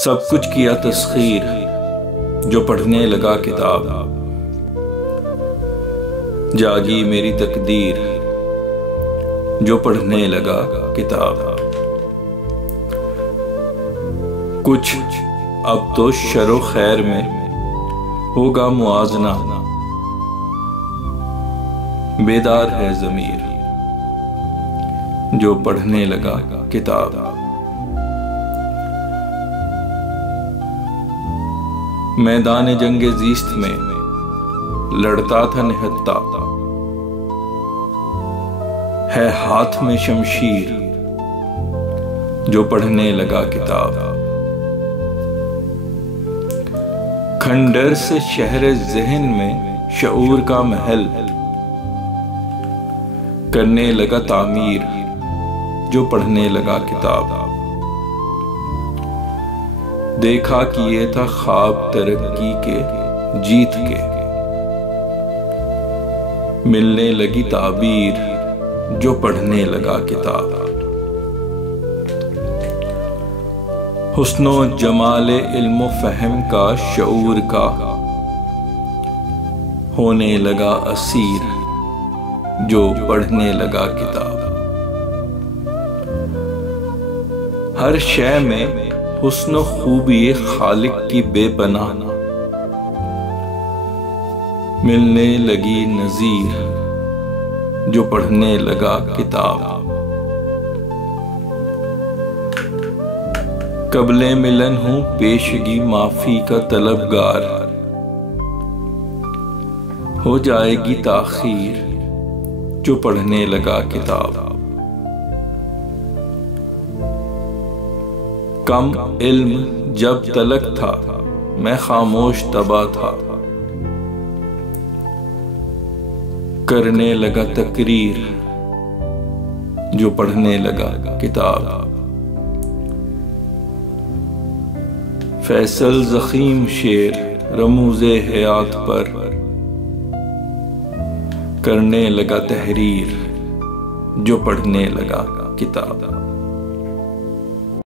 सब कुछ किया तस्खीर जो पढ़ने लगा किताब। जागी मेरी तकदीर जो पढ़ने लगा किताब। कुछ अब तो शरो खैर में होगा मुआजना, बेदार है ज़मीर जो पढ़ने लगा किताब। मैदान जंगे ज़ीस्त में लड़ता था निहत्ता, है हाथ में शमशीर जो पढ़ने लगा किताब। खंडर से शहर ज़हन में शऊर का महल करने लगा तामीर जो पढ़ने लगा किताब। देखा कि ये था ख्वाब तरक्की के जीत के, मिलने लगी ताबीर जो पढ़ने लगा किताब। हुस्नो जमाले इल्मो फहम का शऊर का होने लगा असीर जो पढ़ने लगा किताब। हर शय में हुस्न खूबी खालिक की बेपनाह मिलने लगी नज़ीर जो पढ़ने लगा किताब। कबले मिलन हूँ पेशगी माफी का तलबगार, हो जाएगी ताखीर जो पढ़ने लगा किताब। कम इल्म जब तलक था मैं खामोश तबा था, करने लगा तकरीर जो पढ़ने लगा किताब। फैसल ज़ख़ीम शेर रमूज़े हयात पर करने लगा तहरीर जो पढ़ने लगा किताब।